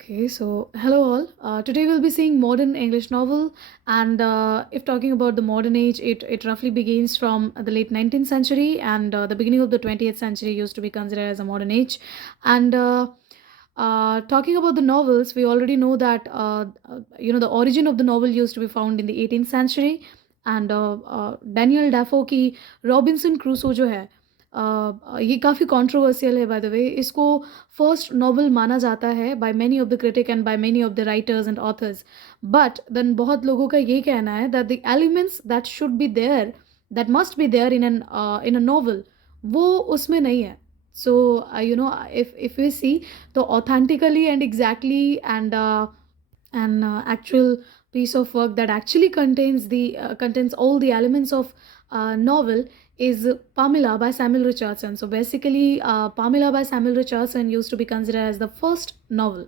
Okay, so hello all. Today we'll be seeing modern English novel, and if talking about the modern age, it roughly begins from the late 19th century, and the beginning of the 20th century used to be considered as a modern age. And talking about the novels, we already know that the origin of the novel used to be found in the 18th century, and Daniel Defoe की Robinson Crusoe जो है ये काफ़ी controversial है by the way इसको first novel माना जाता है by many of the critic and by many of the writers and authors but then बहुत लोगों का ये कहना है that the elements that should be there that must be there in a novel वो उसमें नहीं है सो इफ वी सी तो authentically and exactly and an actual piece of work that actually contains all the elements of novel is Pamela by Samuel Richardson. So basically, Pamela by Samuel Richardson used to be considered as the first novel.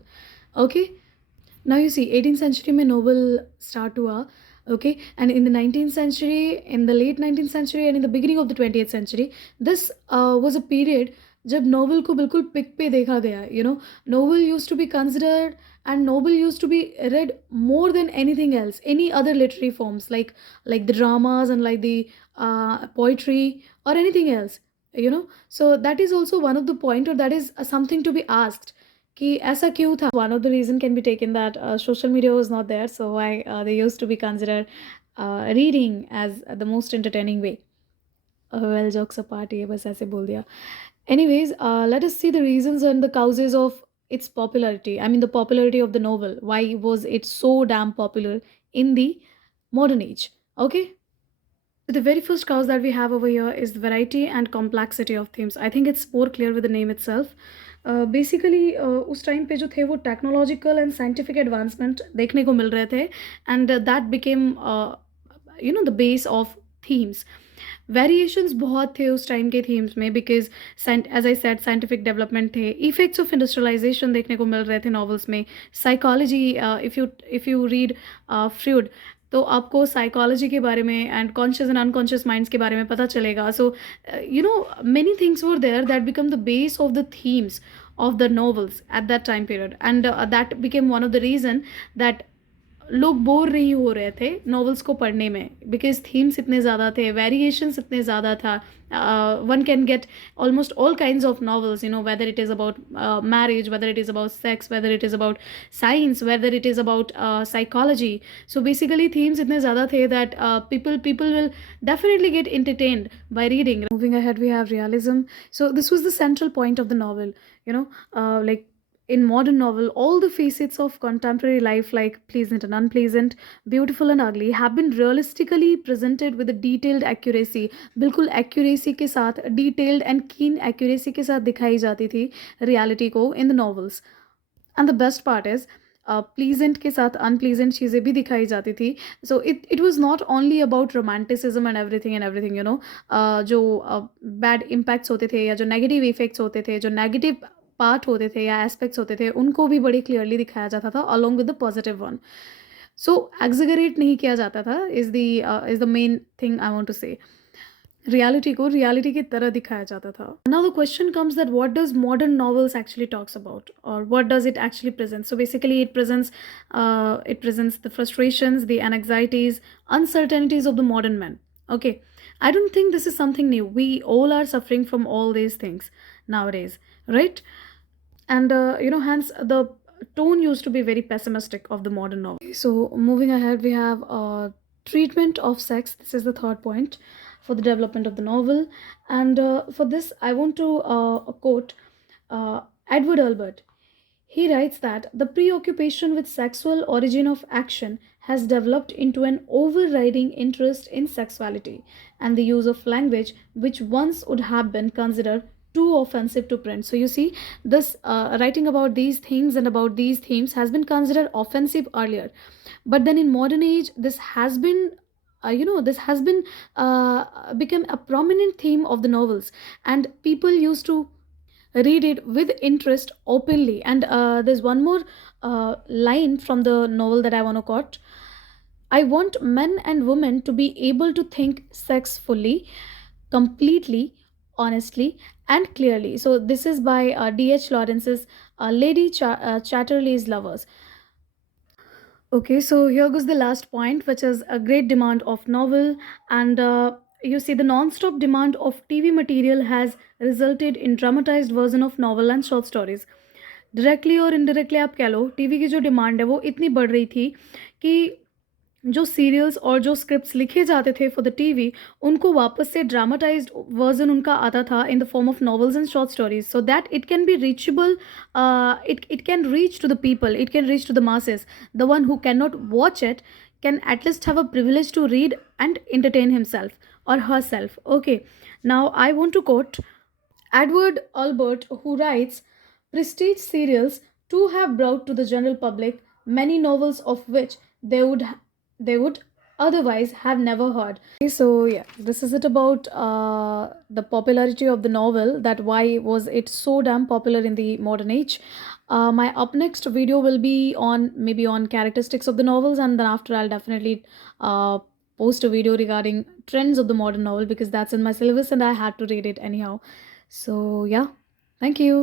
Okay, now you see 18th century में novel start हुआ. Okay, and in the 19th century, in the late 19th century and in the beginning of the 20th century, this was a period जब novel को बिल्कुल pick पे देखा गया. Novel used to be considered and novel used to be read more than anything else, any other literary forms like the dramas and like the poetry or anything else. So that is also one of the point, or that is something to be asked कि ऐसा क्यों था. One of the reason can be taken that social media was not there, so why they used to be considered reading as the most entertaining way. Well, jokes apart, ये बस ऐसे बोल दिया. Anyways, let us see the reasons and the causes of its popularity. I mean, the popularity of the novel. Why was it so damn popular in the modern age? Okay. The very first cause that we have over here is the variety and complexity of themes. I think it's more clear with the name itself. Basically, उस time पे जो थे वो technological and scientific advancement देखने को मिल रहे थे and that became the base of themes. Variations बहुत थे उस टाइम के थीम्स में because as I said scientific development थे. इफेक्ट्स ऑफ इंडस्ट्रियलाइजेशन देखने को मिल रहे थे नॉवेल्स में. Psychology, if you read Freud तो आपको साइकोलॉजी के बारे में and conscious and unconscious minds के बारे में पता चलेगा. So many things were there that become the base of the themes of the novels at that time period, and that became one of the reason that लोग bore नहीं हो रहे थे नॉवेल्स को पढ़ने में बिकॉज थीम्स इतने ज़्यादा थे, वेरिएशंस इतने ज़्यादा था. One can get almost all kinds of novels, whether it is about marriage, whether it is about sex, whether it is about science, whether it is about psychology. So basically themes इतने ज़्यादा थे that people will definitely get entertained by reading. Moving ahead, we have realism. So this was the central point of the novel. Like in modern novel, all the facets of contemporary life, like pleasant and unpleasant, beautiful and ugly, have been realistically presented with a detailed accuracy. बिल्कुल accuracy के साथ, detailed and keen accuracy के साथ दिखाई जाती थी reality को in the novels. And the best part is pleasant के साथ अनप्लीजेंट चीज़ें भी दिखाई जाती थी. So it was not only about romanticism and everything जो बैड इम्पैक्ट्स होते थे या जो नेगेटिव इफेक्ट्स होते थे, जो नेगेटिव पार्ट होते थे या एस्पेक्ट्स होते थे, उनको भी बड़ी क्लियरली दिखाया जाता था along with the positive one. So exaggerate नहीं किया जाता था is the main thing I want to say. Reality को रियलिटी की तरह दिखाया जाता था. Now the question comes that what does modern novels actually talks about और what does it actually present. So basically it presents the frustrations, the anxieties, uncertainties of the modern man. Okay, I don't think this is something new. We all are suffering from all these things nowadays, right? And hence the tone used to be very pessimistic of the modern novel. So moving ahead, we have treatment of sex. This is the third point for the development of the novel, and for this I want to quote Edward Albert. He writes that the preoccupation with sexual origin of action has developed into an overriding interest in sexuality and the use of language which once would have been considered too offensive to print. So you see, this writing about these things and about these themes has been considered offensive earlier, but then in modern age this has been become a prominent theme of the novels, and people used to read it with interest openly. And there's one more line from the novel that I want to quote. I want men and women to be able to think sex fully, completely, honestly, and clearly. So this is by D.H. Lawrence's Chatterley's Lovers. Okay, so here goes the last point, which is a great demand of novel, and you see the non-stop demand of TV material has resulted in dramatized version of novel and short stories. Directly और indirectly आप कह लो TV की जो demand है वो इतनी बढ़ रही थी कि जो सीरियल्स और जो स्क्रिप्ट्स लिखे जाते थे फॉर द टीवी उनको वापस से ड्रामाटाइज्ड वर्जन उनका आता था in the form of novels and short stories so that it can be reachable it can reach to the people, it can reach to the masses. The one who cannot watch it can at least have a privilege to read and entertain himself or herself. Okay, now I want to quote Edward Albert, who writes, prestige serials too have brought to the general public many novels of which they would otherwise have never heard. Okay, so yeah, this is it about the popularity of the novel. That why was it so damn popular in the modern age. My up next video will be on maybe on characteristics of the novels, and then after I'll definitely post a video regarding trends of the modern novel because that's in my syllabus and I had to read it anyhow. So, yeah, thank you.